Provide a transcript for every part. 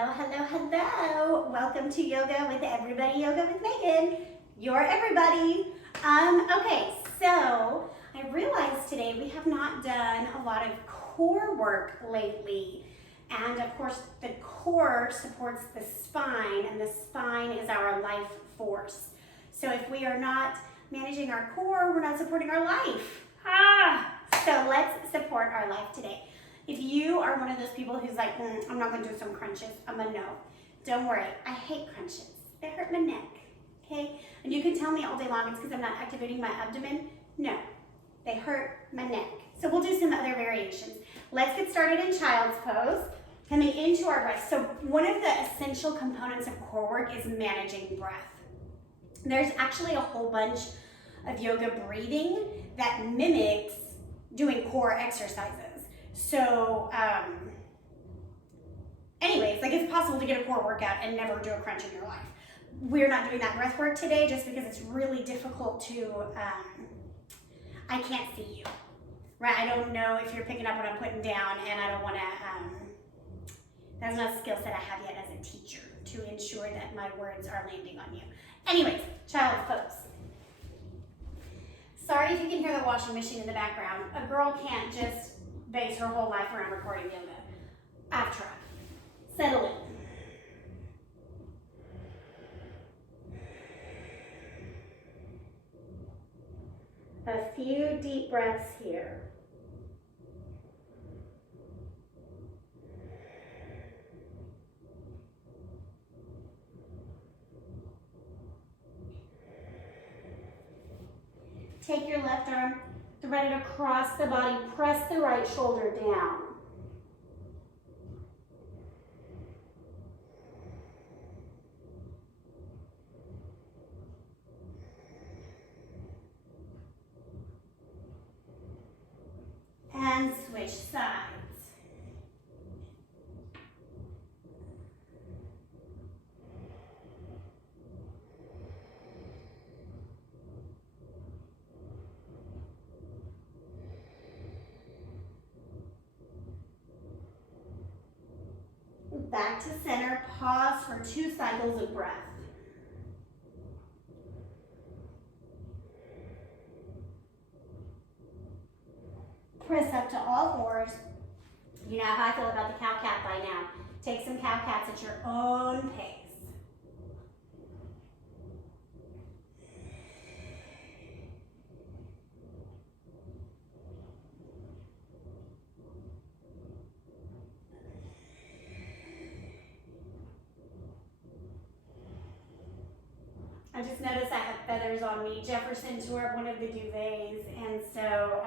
Hello, hello, hello. Welcome to Yoga with Everybody Yoga with Megan. Your everybody. Okay, so I realized today we have not done a lot of core work lately. And of course, the core supports the spine, and the spine is our life force. So if we are not managing our core, we're not supporting our life. So let's support our life today. If you are one of those people who's like, I'm not gonna do some crunches, I'm a no. Don't worry, I hate crunches. They hurt my neck, okay? And you can tell me all day long it's because I'm not activating my abdomen. No, they hurt my neck. So we'll do some other variations. Let's get started in child's pose, coming into our breath. So one of the essential components of core work is managing breath. There's actually a whole bunch of yoga breathing that mimics doing core exercises. So anyways, like it's possible to get a core workout and never do a crunch in your life. We're not doing that breath work today just because it's really difficult to, I can't see you, right? I don't know if you're picking up what I'm putting down, and I don't want to, that's not a skill set I have yet as a teacher to ensure that my words are landing on you. Anyways, child's pose. Sorry if you can hear the washing machine in the background. A girl can't just base her whole life around recording yoga. I've tried. Settle in. A few deep breaths here. Take your left arm, thread it across the body, press the right shoulder down. And switch sides. Back to center, pause for 2 cycles of breath. Press up to all fours. You know how I feel about the cow-cat by now. Take some cow-cats at your own pace. I just noticed I have feathers on me. Jefferson tore up one of the duvets, and so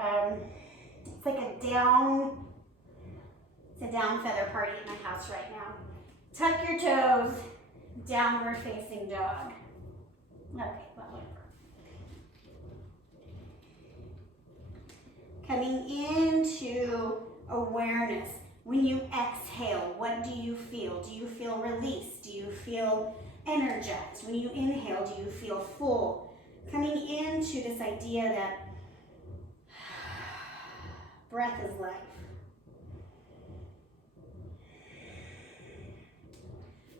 it's like a down feather party in my house right now. Tuck your toes, downward facing dog. Okay, well, whatever. Coming into awareness. When you exhale, what do you feel? Do you feel release? Do you feel energized? When you inhale, do you feel full? Coming into this idea that breath is life.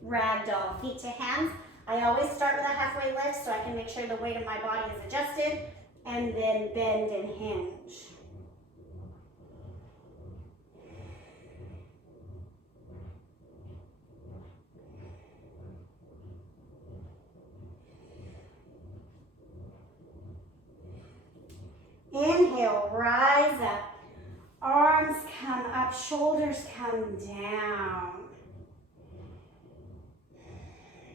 Ragdoll, feet to hands. I always start with a halfway lift so I can make sure the weight of my body is adjusted, and then bend and hinge. Inhale, rise up. Arms come up, shoulders come down.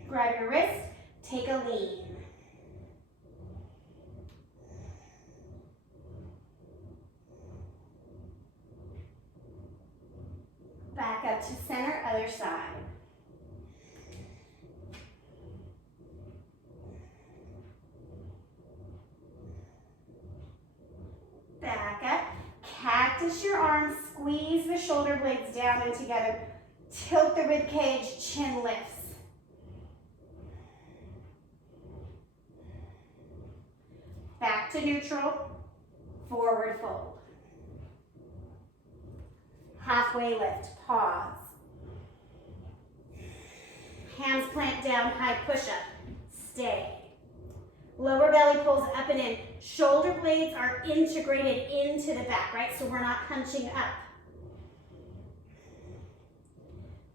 Grab your wrist, take a lean. Back up to center, other side. Back up, cactus your arms, squeeze the shoulder blades down and together. Tilt the rib cage, chin lifts. Back to neutral, forward fold. Halfway lift, pause. Hands plant down, high push-up. Stay. Lower belly pulls up and in. Shoulder blades are integrated into the back, right? So we're not hunching up.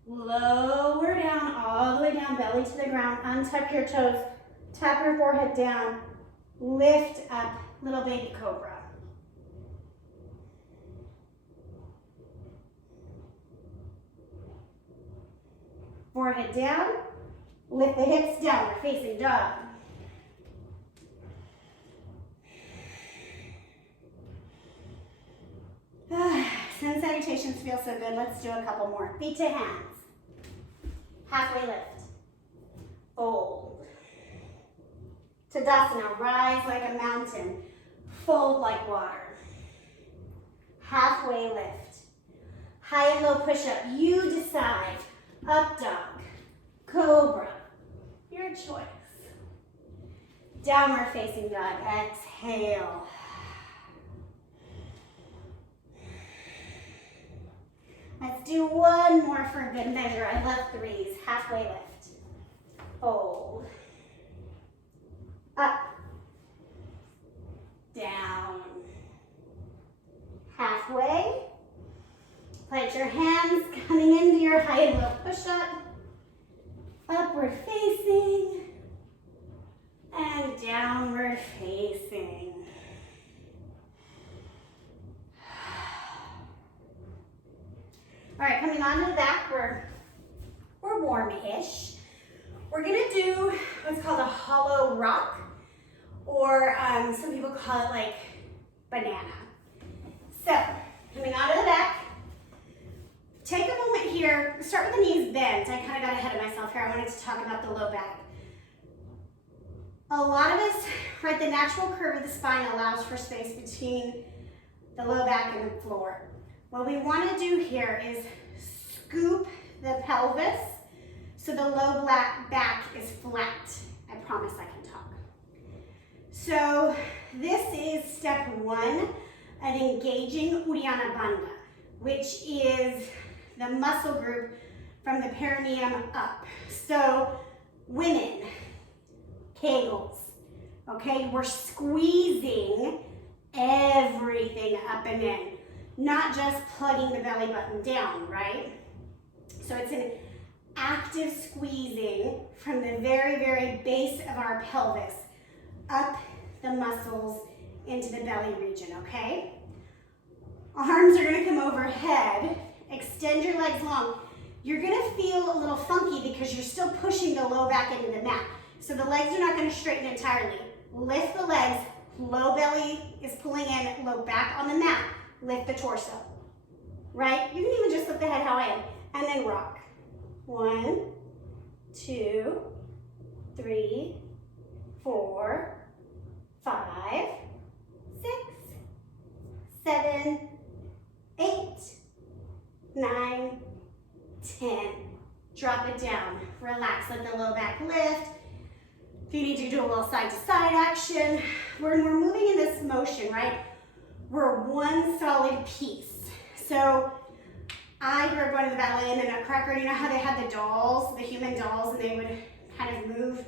Lower down, all the way down, belly to the ground. Untuck your toes. Tap your forehead down. Lift up, little baby cobra. Forehead down. Lift the hips down. We're facing dog. Sun salutations feel so good. Let's do a couple more. Feet to hands. Halfway lift. Fold. Tadasana, rise like a mountain. Fold like water. Halfway lift. High and low push-up. You decide. Up dog. Cobra. Your choice. Downward facing dog. Exhale. Let's do one more for good measure. I love threes. Halfway lift. Fold. Up. Down. Halfway. Plant your hands coming into your high and low push-up. Upward facing. And downward facing. All right, coming onto the back, we're warm-ish. We're gonna do what's called a hollow rock, or some people call it like banana. So, coming onto the back, take a moment here, start with the knees bent. I kind of got ahead of myself here. I wanted to talk about the low back. A lot of us, right, the natural curve of the spine allows for space between the low back and the floor. What we want to do here is scoop the pelvis so the low back is flat. I promise I can talk. So this is step one of engaging Uddiyana Bandha, which is the muscle group from the perineum up. So women, Kegels, okay? We're squeezing everything up and in. Not just plugging the belly button down, right? So it's an active squeezing from the very, very base of our pelvis up the muscles into the belly region, okay? Arms are gonna come overhead. Extend your legs long. You're gonna feel a little funky because you're still pushing the low back into the mat. So the legs are not gonna straighten entirely. Lift the legs, low belly is pulling in, low back on the mat. Lift the torso, right? You can even just lift the head how I am, and then rock. 1, 2, 3, 4, 5, 6, 7, 8, 9, 10. Drop it down. Relax, let the low back lift. If you need to do a little side to side action, when we're moving in this motion, right? We're one solid piece. So I grew up going to the ballet and the Nutcracker. You know how they had the dolls, the human dolls, and they would kind of move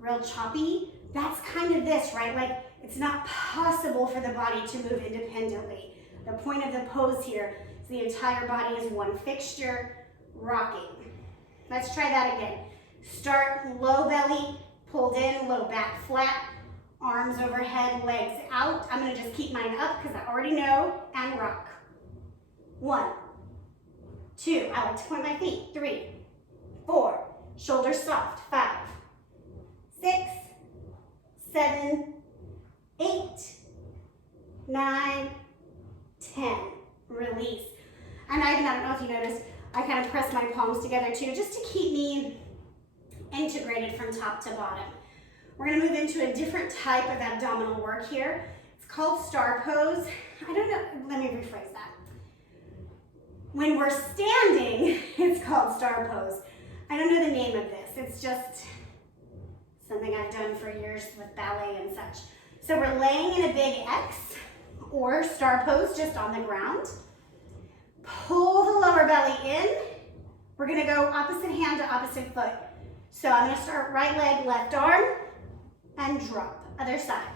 real choppy? That's kind of this, right? Like it's not possible for the body to move independently. The point of the pose here is the entire body is one fixture, rocking. Let's try that again. Start low belly, pulled in, low back flat. Arms overhead, legs out. I'm gonna just keep mine up because I already know, and rock. 1, 2, I like to point my feet. 3, 4, shoulders soft. 5, 6, 7, 8, 9, 10. Release. And I don't know if you noticed, I kind of press my palms together too, just to keep me integrated from top to bottom. We're gonna move into a different type of abdominal work here. It's called star pose. I don't know, let me rephrase that. When we're standing, it's called star pose. I don't know the name of this. It's just something I've done for years with ballet and such. So we're laying in a big X or star pose just on the ground. Pull the lower belly in. We're gonna go opposite hand to opposite foot. So I'm gonna start right leg, left arm, and drop. Other side,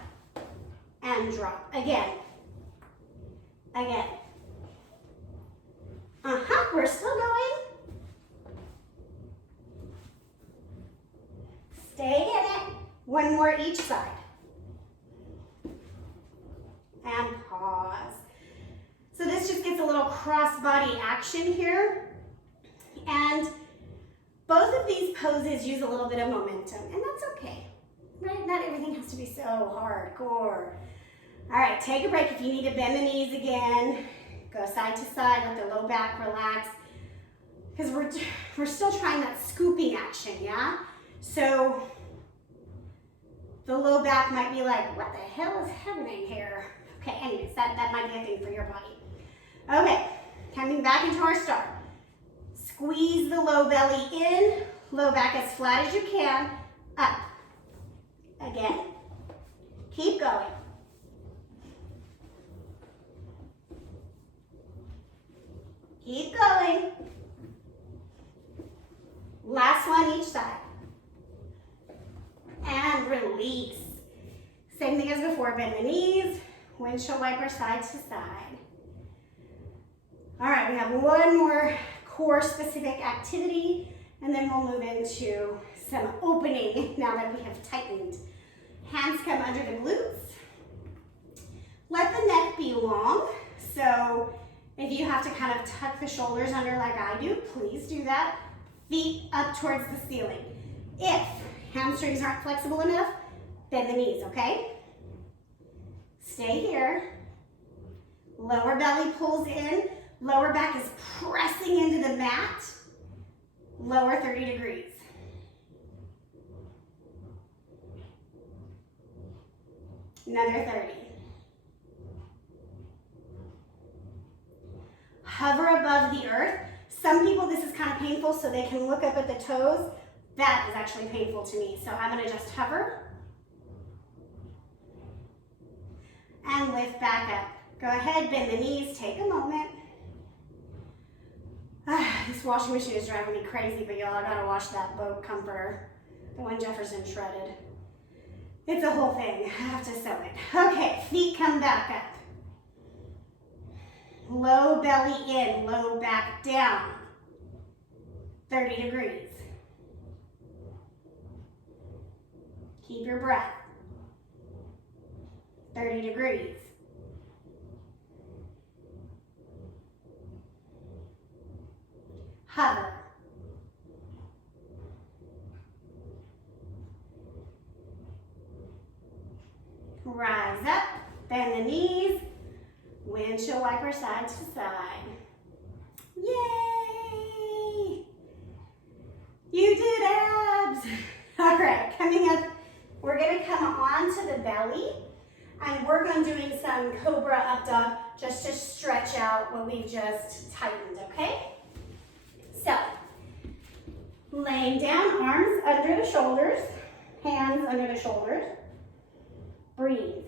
and drop. Again. Again. We're still going. Stay in it. One more each side. And pause. So this just gets a little cross-body action here. And both of these poses use a little bit of momentum, and that's okay, right? Not everything has to be so hardcore. All right, take a break. If you need to bend the knees again, go side to side, let the low back relax, because we're still trying that scooping action, yeah? So the low back might be like, what the hell is happening here? Okay, anyways, that might be a thing for your body. Okay, coming back into our start. Squeeze the low belly in, low back as flat as you can, up. Again, keep going. Keep going. Last one each side. And release. Same thing as before, bend the knees, windshield wiper side to side. All right, we have one more core specific activity, and then we'll move into some opening now that we have tightened. Hands come under the glutes. Let the neck be long. So if you have to kind of tuck the shoulders under like I do, please do that. Feet up towards the ceiling. If hamstrings aren't flexible enough, bend the knees, okay? Stay here. Lower belly pulls in. Lower back is pressing into the mat. Lower 30 degrees. Another 30. Hover above the earth. Some people, this is kind of painful, so they can look up at the toes. That is actually painful to me. So I'm going to just hover. And lift back up. Go ahead, bend the knees, take a moment. This washing machine is driving me crazy, but y'all, I gotta wash that boat comforter. The one Jefferson shredded. It's a whole thing. I have to sew it. Okay, feet come back up. Low belly in, low back down. 30 degrees. Keep your breath. 30 degrees. Hover. Rise up, bend the knees, windshield wiper side to side. Yay! You did abs! All right, coming up, we're gonna come onto the belly, and we're going to doing some Cobra Up Dog just to stretch out what we've just tightened, okay? So, laying down, arms under the shoulders, hands under the shoulders. Breathe.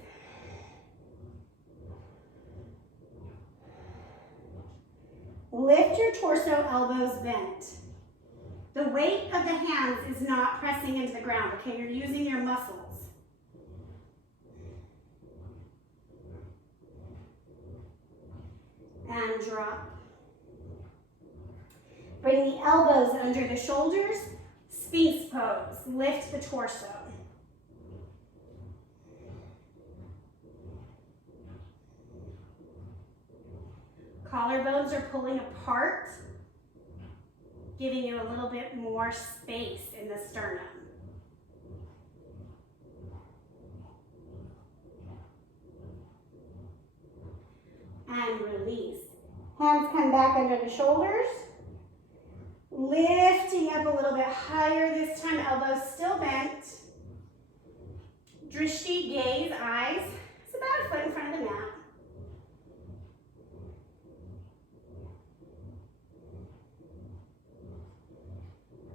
Lift your torso, elbows bent. The weight of the hands is not pressing into the ground, okay? You're using your muscles. And drop. Bring the elbows under the shoulders, Sphinx pose. Lift the torso. Collarbones are pulling apart, giving you a little bit more space in the sternum. And release. Hands come back under the shoulders. Lifting up a little bit higher this time, elbows still bent. Drishti, gaze, eyes. It's about a foot in front of the mat.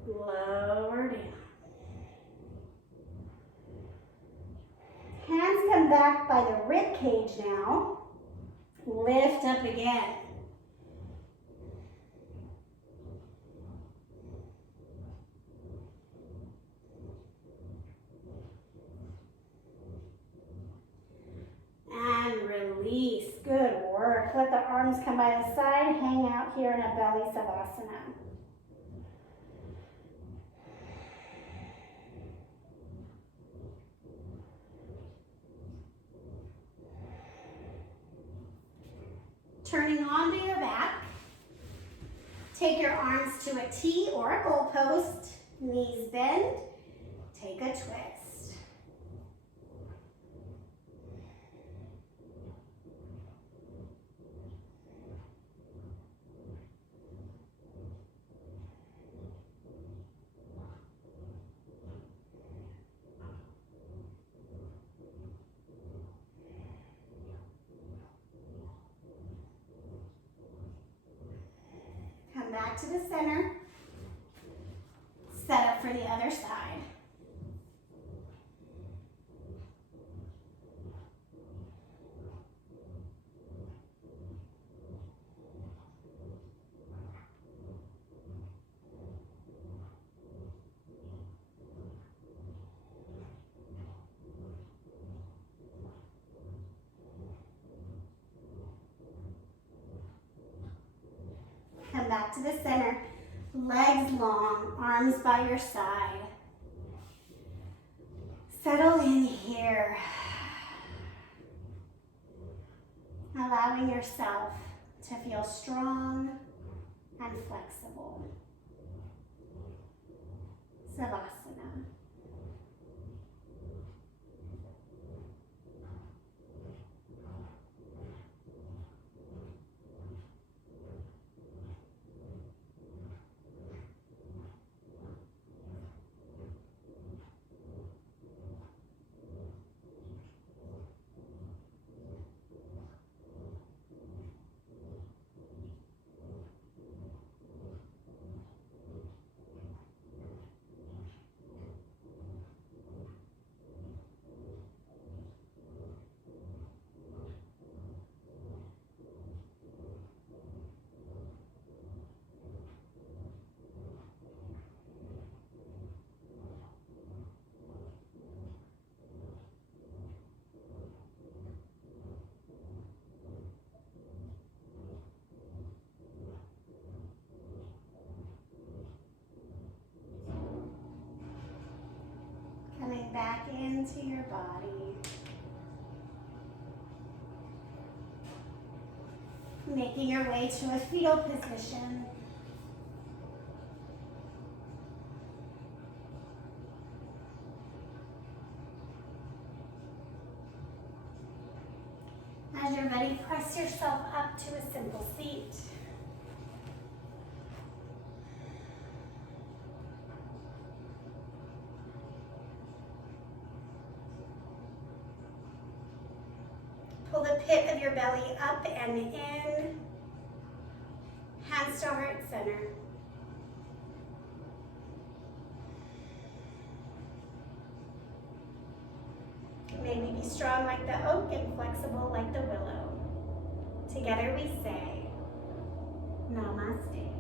Lower down. Hands come back by the rib cage now. Lift up again. the arms come by the side, hang out here in a belly savasana. Turning onto your back, take your arms to a T or a goalpost, knees bend, take a twist. Come back to the center. Set up for the other side. Come back to the center. Legs long, arms by your side. Settle in here. Allowing yourself to feel strong and flexible. Savasana. Coming back into your body. Making your way to a fetal position. As you're ready, press yourself up to a simple seat. Pull the pit of your belly up and in. Hands to heart center. Maybe be strong like the oak and flexible like the willow. Together we say, Namaste.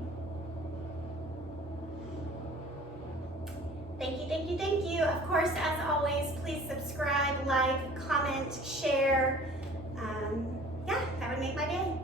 Thank you, thank you, thank you. Of course, as always, please subscribe, like, comment, share. Yeah, that would make my day.